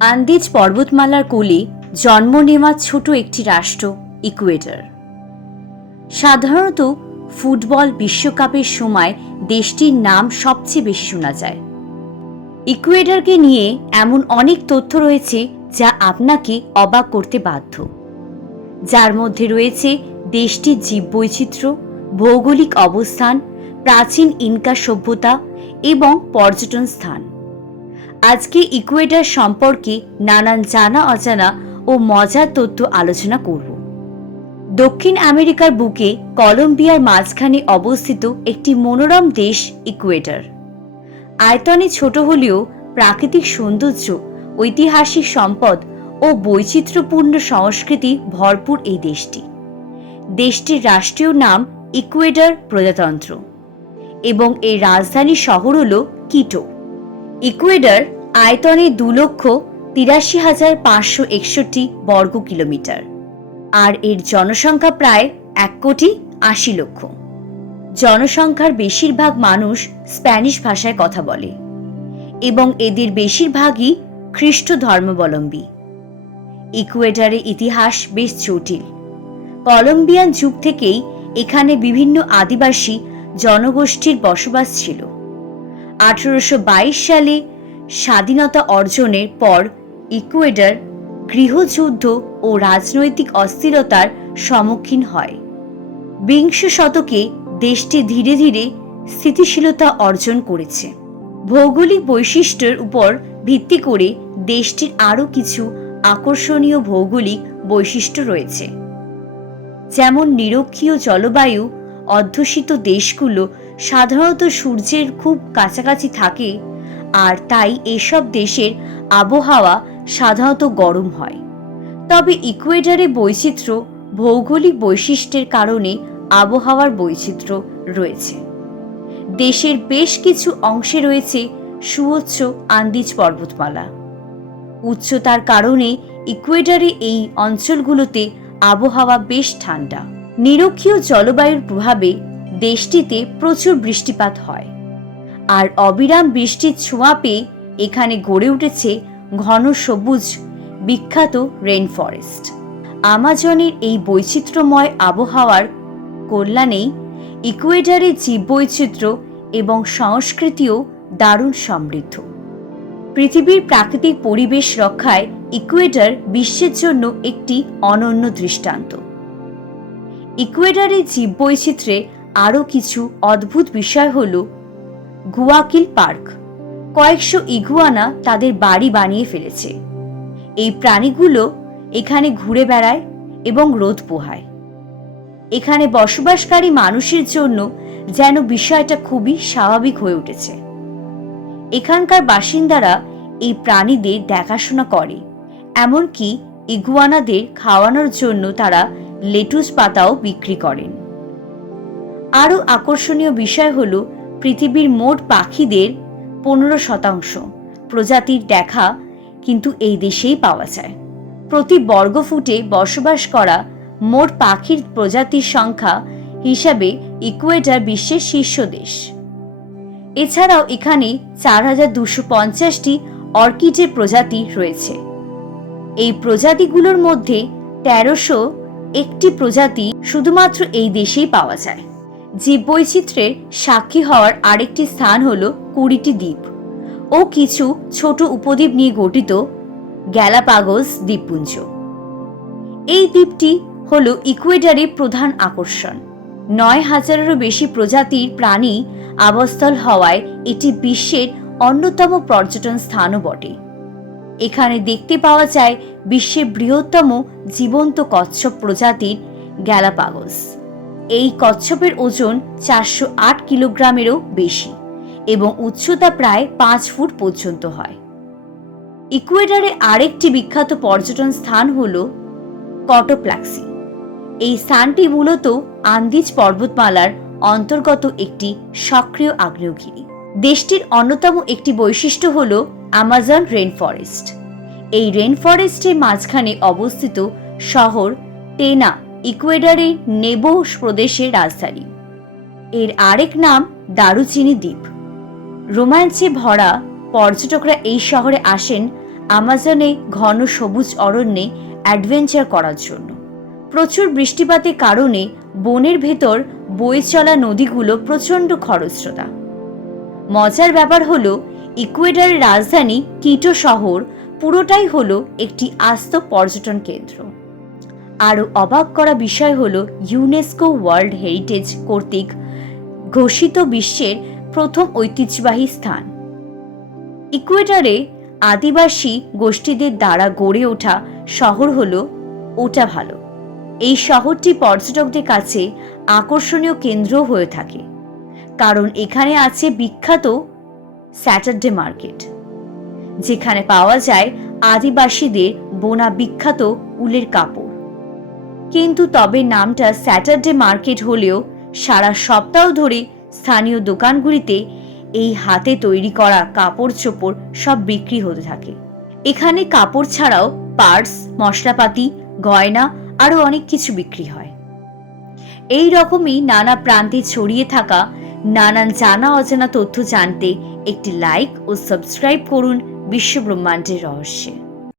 Andes পর্বতমালার কোলে জন্ম নেওয়া ছোট একটি রাষ্ট্র, ইকুয়েডর। সাধারণত ফুটবল বিশ্বকাপের সময় দেশটির নাম সবচেয়ে বেশি শোনা যায়। ইকুয়েডরকে নিয়ে এমন অনেক তথ্য রয়েছে যা আপনাকে অবাক করতে বাধ্য। যার মধ্যে রয়েছে দেশটির জীববৈচিত্র্য, ভৌগোলিক অবস্থান, প্রাচীন ইনকা সভ্যতা এবং পর্যটন স্থান। আজকে ইকুয়েডর সম্পর্কে নানান জানা অজানা ও মজার তথ্য আলোচনা করব। দক্ষিণ আমেরিকার বুকে কলম্বিয়ার মাঝখানে অবস্থিত একটি মনোরম দেশ ইকুয়েডর আয়তনে ছোট হলেও প্রাকৃতিক সৌন্দর্য, ঐতিহাসিক সম্পদ ও বৈচিত্র্যপূর্ণ সংস্কৃতি ভরপুর এই দেশটি। দেশটির রাষ্ট্রীয় নাম ইকুয়েডর প্রজাতন্ত্র এবং এর রাজধানী শহর হল কিটো। ইকুয়েডর আয়তনে দু লক্ষ তিরাশি হাজার পাঁচশো একষট্টি বর্গ কিলোমিটার। আর এর জনসংখ্যা প্রায় এক কোটি আশি লক্ষ। জনসংখ্যার বেশিরভাগ মানুষ স্প্যানিশ ভাষায় কথা বলে এবং এদের বেশিরভাগই খ্রিস্ট ধর্মাবলম্বী। ইকুয়েডারের ইতিহাস বেশ জটিল। কলম্বিয়ান যুগ থেকেই এখানে বিভিন্ন আদিবাসী জনগোষ্ঠীর বসবাস ছিল। আঠারোশো বাইশ সালে স্বাধীনতা অর্জনের পর ইকুয়েডর গৃহযুদ্ধ ও রাজনৈতিক অস্থিরতার সম্মুখীন হয়। বিংশ শতকে দেশটি ধীরে ধীরে স্থিতিশীলতা অর্জন করেছে। ভৌগোলিক বৈশিষ্ট্যের উপর ভিত্তি করে দেশটির আরও কিছু আকর্ষণীয় ভৌগোলিক বৈশিষ্ট্য রয়েছে। যেমন নিরক্ষীয় জলবায়ু, অধ্যুষিত দেশগুলো সাধারণত সূর্যের খুব কাছাকাছি থাকে আর তাই এসব দেশের আবহাওয়া সাধারণত গরম হয়। তবে ইকুয়েডরে বৈচিত্র্য ভৌগোলিক বৈশিষ্ট্যের কারণে আবহাওয়ার বৈচিত্র্য রয়েছে। দেশের বেশ কিছু অংশে রয়েছে সুউচ্চ আন্দিজ পর্বতমালা। উচ্চতার কারণে ইকুয়েডারে এই অঞ্চলগুলোতে আবহাওয়া বেশ ঠান্ডা। নিরক্ষীয় জলবায়ুর প্রভাবে দেশটিতে প্রচুর বৃষ্টিপাত হয়। আর অবিরাম বৃষ্টির ছোঁয়া পেয়ে এখানে গড়ে উঠেছে ঘন সবুজ, বিখ্যাত রেন ফরেস্ট আমাজনের এই বৈচিত্র্যময় আবহাওয়ার কল্যাণেই ইকুয়েডারের জীববৈচিত্র্য এবং সংস্কৃতিও দারুণ সমৃদ্ধ। পৃথিবীর প্রাকৃতিক পরিবেশ রক্ষায় ইকুয়েডর বিশ্বের জন্য একটি অনন্য দৃষ্টান্ত। ইকুয়েডারের জীববৈচিত্র্যে আরও কিছু অদ্ভুত বিষয় হল গুয়াকিল পার্ক। কয়েকশো ইগুয়ানা তাদের বাড়ি বানিয়ে ফেলেছে। এই প্রাণীগুলো এখানে ঘুরে বেড়ায় এবং রোদ পোহায়। এখানে বসবাসকারী মানুষের জন্য যেন বিষয়টা খুবই স্বাভাবিক হয়ে উঠেছে। এখানকার বাসিন্দারা এই প্রাণীদের দেখাশোনা করে, এমনকি ইগুয়ানাদের খাওয়ানোর জন্য তারা লেটুস পাতাও বিক্রি করেন। আরও আকর্ষণীয় বিষয় হল পৃথিবীর মোট পাখিদের পনেরো শতাংশ। প্রজাতির দেখা কিন্তু এই দেশেই পাওয়া যায়। প্রতি বর্গফুটে বসবাস করা মোট পাখির প্রজাতির সংখ্যা হিসাবে ইকুয়েটার বিশ্বের শীর্ষ দেশ। এছাড়াও এখানে চার হাজার দুশো পঞ্চাশটি অর্কিডের প্রজাতি রয়েছে। এই প্রজাতিগুলোর মধ্যে তেরোশো একটি প্রজাতি শুধুমাত্র এই দেশেই পাওয়া যায়। জীববৈচিত্র্যের সাক্ষী হওয়ার আরেকটি স্থান হল কুড়িটি দ্বীপ ও কিছু ছোট উপদ্বীপ নিয়ে গঠিত গ্যালাপাগোস দ্বীপপুঞ্জ। এই দ্বীপটি হল ইকুয়েডারের প্রধান আকর্ষণ। নয় হাজারেরও বেশি প্রজাতির প্রাণী আবাসস্থল হওয়ায় এটি বিশ্বের অন্যতম পর্যটন স্থানও বটে। এখানে দেখতে পাওয়া যায় বিশ্বের বৃহত্তম জীবন্ত কচ্ছপ প্রজাতির গ্যালাপাগোস। এই কচ্ছপের ওজন চারশো আট কিলোগ্রামেরও বেশি এবং উচ্চতা প্রায় পাঁচ ফুট পর্যন্ত হয়। ইকুয়েডারে আরেকটি বিখ্যাত পর্যটন স্থান হল কটোপ্লাক্সি। এই স্থানটি মূলত আন্দিজ পর্বতমালার অন্তর্গত একটি সক্রিয় আগ্নেয়গিরি। দেশটির অন্যতম একটি বৈশিষ্ট্য হল আমাজন রেন ফরেস্ট এই রেন ফরেস্টের মাঝখানে অবস্থিত শহর টেনা ইকুয়েডারের নেব প্রদেশের রাজধানী। এর আরেক নাম দারুচিনি দ্বীপ। রোমাঞ্চে ভরা পর্যটকরা এই শহরে আসেন আমাজনে ঘন সবুজ অরণ্যে অ্যাডভেঞ্চার করার জন্য। প্রচুর বৃষ্টিপাতের কারণে বনের ভেতর বয়ে চলা নদীগুলো প্রচণ্ড খরস্রোতা। মজার ব্যাপার হলো, ইকুয়েডারের রাজধানী কিটো শহর পুরোটাই হলো একটি আস্ত পর্যটন কেন্দ্র। আরও অবাক করা বিষয় হল ইউনেস্কো ওয়ার্ল্ড হেরিটেজ কর্তৃক ঘোষিত বিশ্বের প্রথম ঐতিহ্যবাহী স্থান। ইকুয়েটারে আদিবাসী গোষ্ঠীদের দ্বারা গড়ে ওঠা শহর হল ওটা ভালো এই শহরটি পর্যটকদের কাছে আকর্ষণীয় কেন্দ্র হয়ে থাকে, কারণ এখানে আছে বিখ্যাত স্যাটারডে মার্কেট, যেখানে পাওয়া যায় আদিবাসীদের বোনা বিখ্যাত উলের কাপড়। কিন্তু তবে নামটা স্যাটারডে মার্কেট হলেও সারা সপ্তাহ ধরে স্থানীয় দোকানগুলিতে এই হাতে তৈরি করা কাপড় চোপড় সব বিক্রি হতে থাকে। এখানে কাপড় ছাড়াও পার্স, মশলাপাতি, গয়না আরও অনেক কিছু বিক্রি হয়। এই রকমই নানা প্রান্তে ছড়িয়ে থাকা নানান জানা অজানা তথ্য জানতে একটি লাইক ও সাবস্ক্রাইব করুন বিশ্বব্রহ্মাণ্ডের রহস্যে।